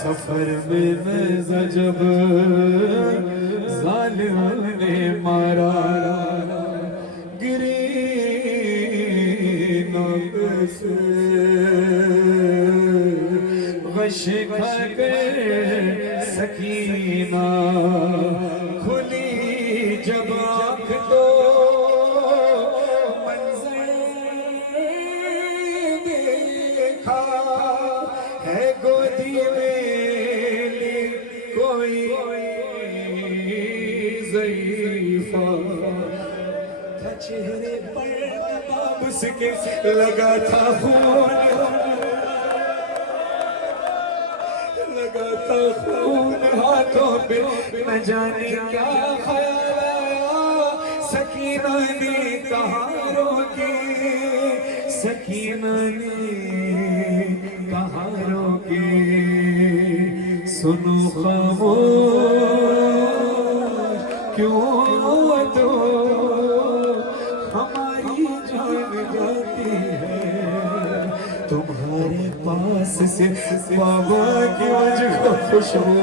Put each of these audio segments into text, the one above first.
सफर में जब जालिम ने मारा गिरी नब से गश खा गए सकीना खुली जब आँख तो मंजर देखा है गोदी में कोई ज़ईफ़ा था चेहरे पर उसके लगा था खून हाथों पे न जाने क्या ख्याल आया सकीना ने कहाँ रोके सकीना ने कहाँ रोके सुनो खामोश क्यों तो हमारी जान जाती है तुम्हारे पास से बाबा की मुझको खुशबू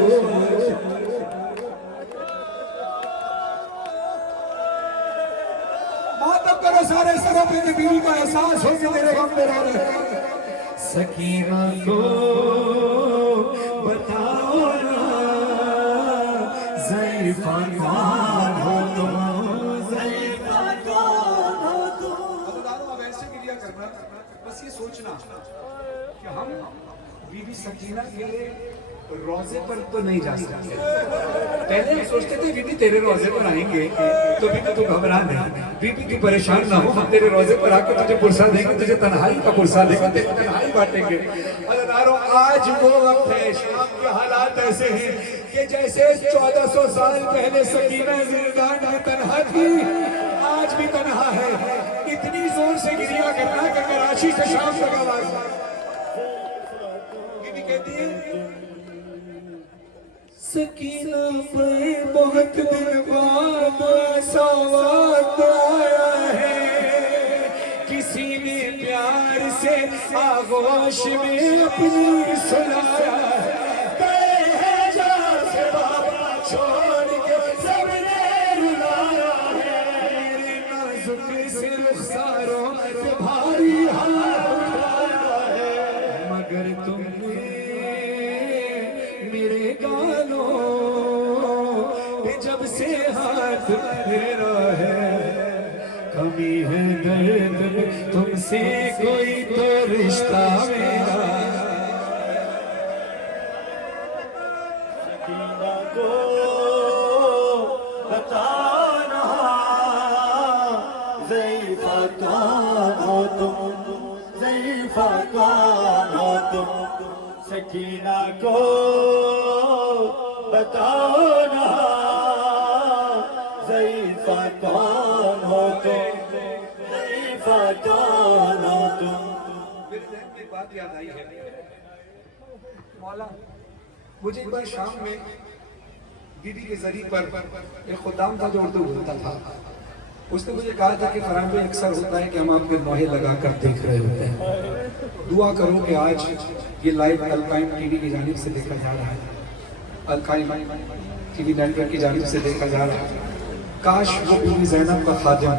मातब करो सारे सरों पे कि बीवी का एहसास हो कि मेरे गम में रो रहे सकीना को बताओ ना ज़ईफ़ा कौन हो तुम ज़ईफ़ा कौन हो तुम अब ऐसे गिरिया करना बस ये सोचना कि हम बीबी सकीना के रोजे पर तो नहीं जा सकते पहले हम सोचते थे बीबी तेरे रोजे पर आएंगे तो बीबी तू घबरा नहीं बीबी तू परेशान ना हो हम तेरे रोजे पर आकर तुझे पुरसा देंगे तुझे तन्हाई का पुरसा देंगे तेरी तन्हाई बांटेंगे अल्लाह आज वो वक्त है शाम के हालात ऐसे हैं कि जैसे 1400 साल पहले सकीना जिंदान में तन्हा थी आज भी तन्हा है इतनी जोर से गिरिया करना कि कराची से शाम तक आवाज बीबी कहती है सकीना पर बहुत दिन बाद ऐसा वक्त आया है किसी ने प्यार से आगोश में अपनी सुलाया है से बाबा छोड़ के सबने रुलाया है मेरे नाजुक से रुखसारों पे भारी हाथ उठाया है मगर तुमने मेरे गालों पे जब से हाथ फेरा है कमी है दर्द में तुमसे कोई तो रिश्ता मेरा सकीना को बताना ज़ईफ़ा कौन हो तुम ज़ईफ़ा कौन हो तुम सकीना को बताओ ना ज़ईफ़ा कौन हो तुम ज़ईफ़ा कौन हो तुम मेरे ज़हन में एक बात याद आई है मौला मुझे एक बार शाम में बीबी के जरिए पर एक खुदाम था जो उर्दू बोलता था उसने मुझे कहा था कि फरहान भाई अक्सर होता है कि हम आपके नौहे लगा कर देख रहे होते हैं दुआ करो कि आज ये लाइव अलकाइम टीवी की जानिब से देखा जा रहा है अलकाइम टीवी नेटवर्क की जानिब से देखा जा रहा है काश वो बीबी ज़ैनब का खादिम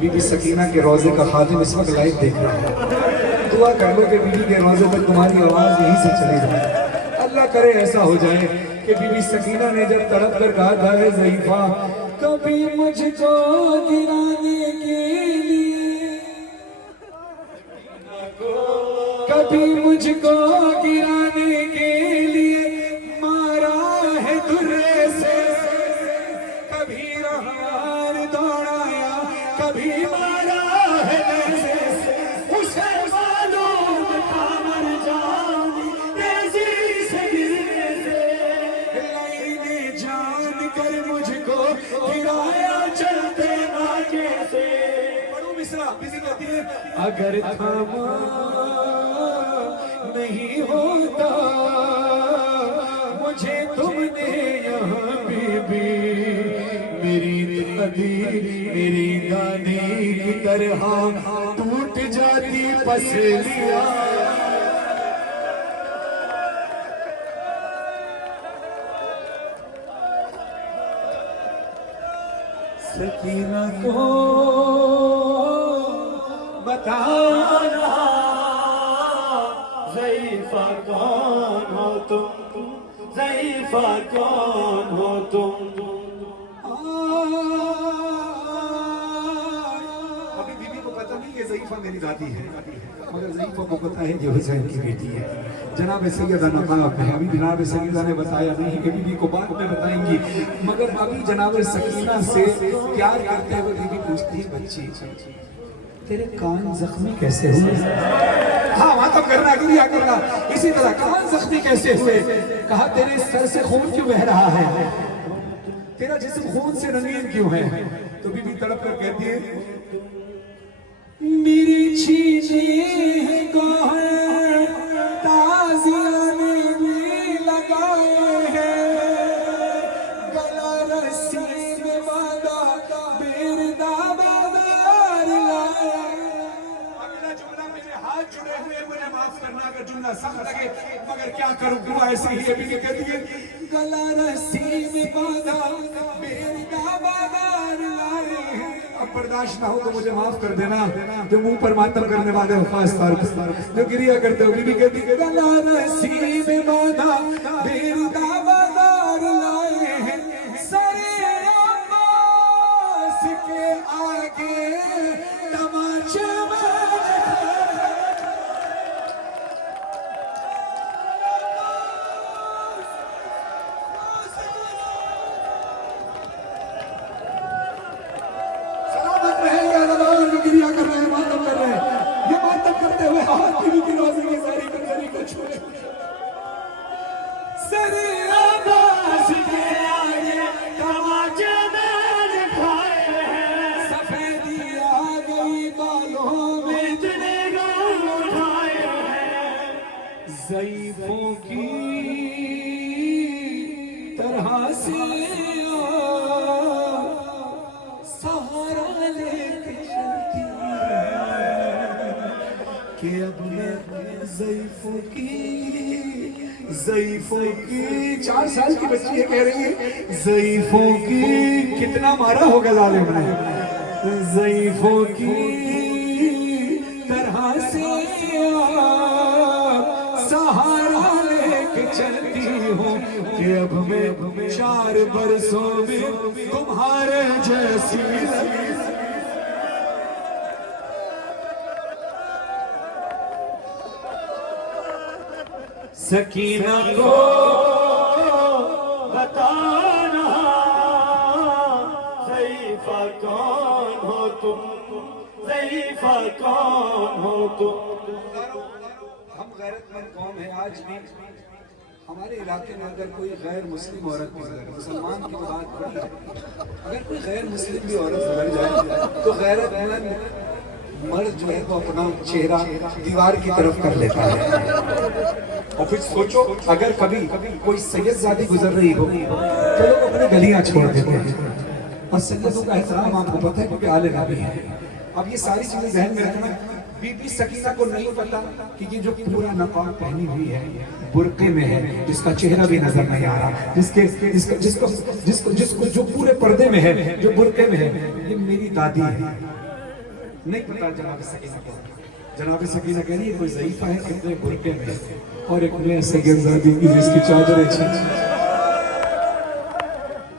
बीबी सकीना के रोज़े का खादिम इस वक्त लाइव देख रहा है दुआ कर लो कि बीबी के रोज़े तक तुम्हारी आवाज़ यहीं से चली जाए अल्लाह करे ऐसा हो जाए कि बीबी सकीना ने जब तड़प कर कहा था ज़ईफ़ा कभी मुझको गिराने के लिए कभी मुझको गिराने के लिए मारा है दुर्रे से कभी रहार दौड़ाया कभी मारा है नैज़े से उसे मालूम था मर जाऊंगी तेजी से गिरने से लाइने जान कर मुझको गिराया चलते नाके से पढ़ो मिसरा किसी कहती है अगर थामा नहीं होता मुझे तुमने यहाँ बीबी मेरी नदी मेरी गाने की तरह टूट जाती पसलियाँ सकीना को बताना ज़ईफ़ा कौन हो तुम, ज़ईफ़ा कौन हो तुम। अभी बीबी को पता नहीं है ज़ईफ़ा मेरी दादी है, मगर ज़ईफ़ा को पता है ये हुसैन की बेटी है। जनाब सैयदा नकाब है, अभी जनाब सैयदा ने बताया नहीं कि बीबी को बाद में बताएंगी, मगर अभी जनाब सकीना से प्यार करते हुए बीबी पूछती है, बच्ची तेरे कान जख्मी कैसे हुए? हाँ वहां तब करना गिरिया करना। इसी तरह कान जख्मी कैसे हुए? कहा तेरे सर से खून क्यों बह रहा है, तेरा जिस्म खून से रंगीन क्यों है? तो बीबी तड़प कर कहती है, मेरी चीजें को है ताजिया ने भी लगाए हैं, गला रस्सी में बांधा बेरदा बाजार लाया। अगला जुमला मेरे हाथ जुड़े हुए, मुझे माफ करना अगर जुमला सख्त लगे, मगर क्या करूं दुआ ऐसे ही है। बीबी कहती है, गला रस्सी में बांधा बेरदा बाजार लाए हैं। अब बर्दाश्त ना हो तो मुझे माफ कर देना, जो मुंह पर मातम करने वाले हो, खास तौर पर जो गिरिया करते हो। बीबी कहती है, गला रस्सी में बांधा बेरदा बाजार लाए हैं, सरे अब्बास के आगे तमाचे गिरिया कर रहे हैं, मातम कर रहे हैं। ये मातम करते हुए हाथ बीबी की रोज़ी की सारी कंजरी को छुए, सरे अब्बास के आगे तमाचे खाए हैं, सफेदी आ गई बालों में इतने गाल उठाए हैं, ज़ईफ़ों की तरह से सहारा लेके चलती कि अब मैं ज़ईफ़ों की 4 साल की बच्ची है, कह रही है ज़ईफ़ों की, कितना मारा होगा जालिम ने, ज़ईफ़ों की तरह से सहारा लेके चलती हूँ कि अब मैं 4 बरसों में तुम्हारे जैसी सकीना को बताना ज़ईफ़ा कौन हो तुम, ज़ईफ़ा कौन हो तुम। हम गैरतमंद कौम है, आज भी हमारे इलाके में अगर कोई गैर मुस्लिम औरत गुजरे, मुसलमान की तो बात बड़ी है, अगर कोई गैर मुस्लिम भी औरत गुजर जाए तो गैरतमंद मर्द जो है वो अपना चेहरा दीवार की तरफ कर लेता है। और फिर सोचो अगर कभी कोई सैयदजादी गुजर रही हो तो लोग अपनी गलियां छोड़ देते हैं, और सैयदों का एहतराम आपको पता है क्योंकि आले नबी है। अब ये सारी चीजें ज़हन में रखना। बीबी सकीना को नहीं पता कि ये जो पूरा नकाब पहनी हुई है बुर्के में है, जिसका चेहरा भी नजर नहीं आ रहा, जिसको जो पूरे पर्दे में है, जो बुर्के में है, ये मेरी दादी है। नहीं पता जनाब सकीना को। जनाब सकीना कह रही है कोई ज़ईफ़ा है कितने बुर्के में, और एक मैं सैयदजादी की जिसकी चादरें छिंची,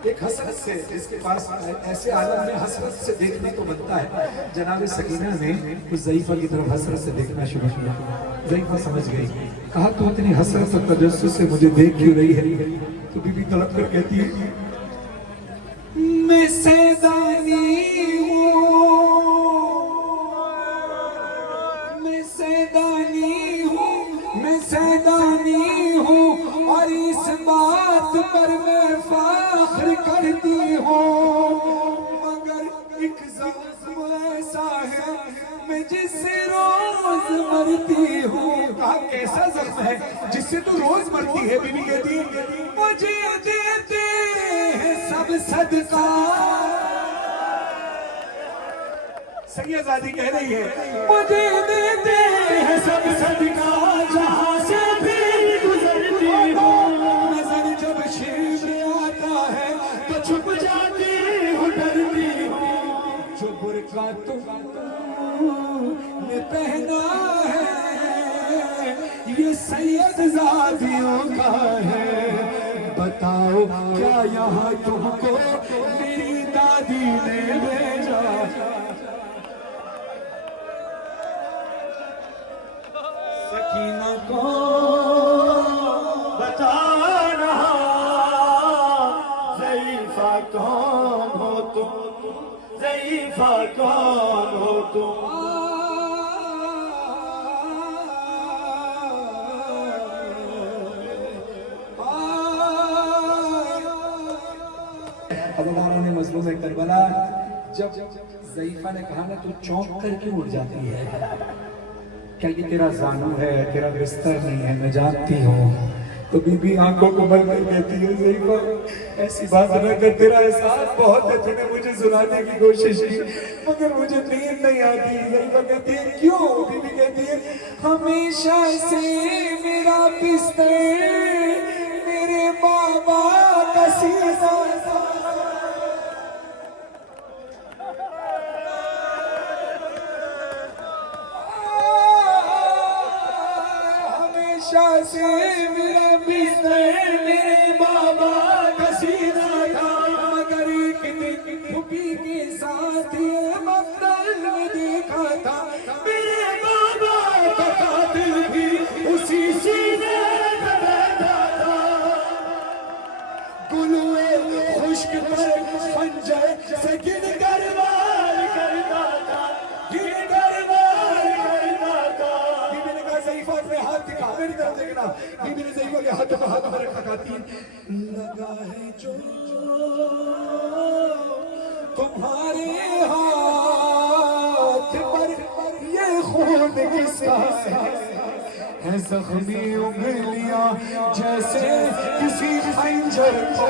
एक हसरत से इसके पास ऐसे आलम में हसरत से देखना तो बनता है। जनाब सकीना ने उस ज़ईफ़ा की तरफ हसरत से देखना शुरू किया। ज़ईफ़ा समझ गई, कहा तू इतनी हसरत और तजस्सुस से मुझे देख क्यों रही है? तो बीबी तड़प कर कहती है, मैं सैदानी सैदानी हूँ और इस बात पर मैं फख्र करती हूँ, मगर एक ज़ख्म ऐसा है मैं जिससे रोज मरती हूँ। कहा कैसा ज़ख्म है जिससे तू रोज मरती है? बीबी कहती है, मुझे देते हैं सब सदका। सैयदजादी कह रही है, मुझे देते हैं सब सदका, जहाँ से भी गुजरती हो, नजर जब शिव आता है तो छुप जाती हूँ, डरती बताओ क्या यहाँ तुमको मेरी दादी ने भेजा? सकीना को बताना ज़ईफ़ा कौन हो तुम, ज़ईफ़ा कौन हो तुम? अब हमारों ने मज़लूम करबला जब ज़ईफ़ा ने कहा ना, तो चौंक कर क्यों उड़ जाती है? क्या ये तेरा जानू है, तेरा बिस्तर नहीं है, मैं जानती हूँ। तो बीबी आंखों को बंद कर कहती है, ज़ईफ़ा ऐसी बात न कर, तेरा एहसास बहुत है, तूने मुझे सुनाने की कोशिश की मगर मुझे नींद नहीं आती। ज़ईफ़ा कहती है क्यों? बीबी कहती है हमेशा से मेरा बिस्तर मेरे बाबा का सीना था। हमेशा से मेरा बिस्तर मेरे बाबा का सीना था, मगर एक दिन फूफी के साथ ये मंदिर में देखा था, मेरे बाबा का कातिल भी उसी सीने में बैठा था। गुलुए खुश्क पर खंजर से गिन कर वार करता था, गिन कर वार करता था। बीबी ने कहा ज़ईफ़ा अपने हाथ दिखा, मेरी तरफ देखना। बीबी ने ज़ईफ़ा के हाथ पे हाथ में रखा, कहती लगा है जो तुम्हारे हाथ पर ये खून किसका है ज़ख्मी उंगलियां जैसे किसी खंजर को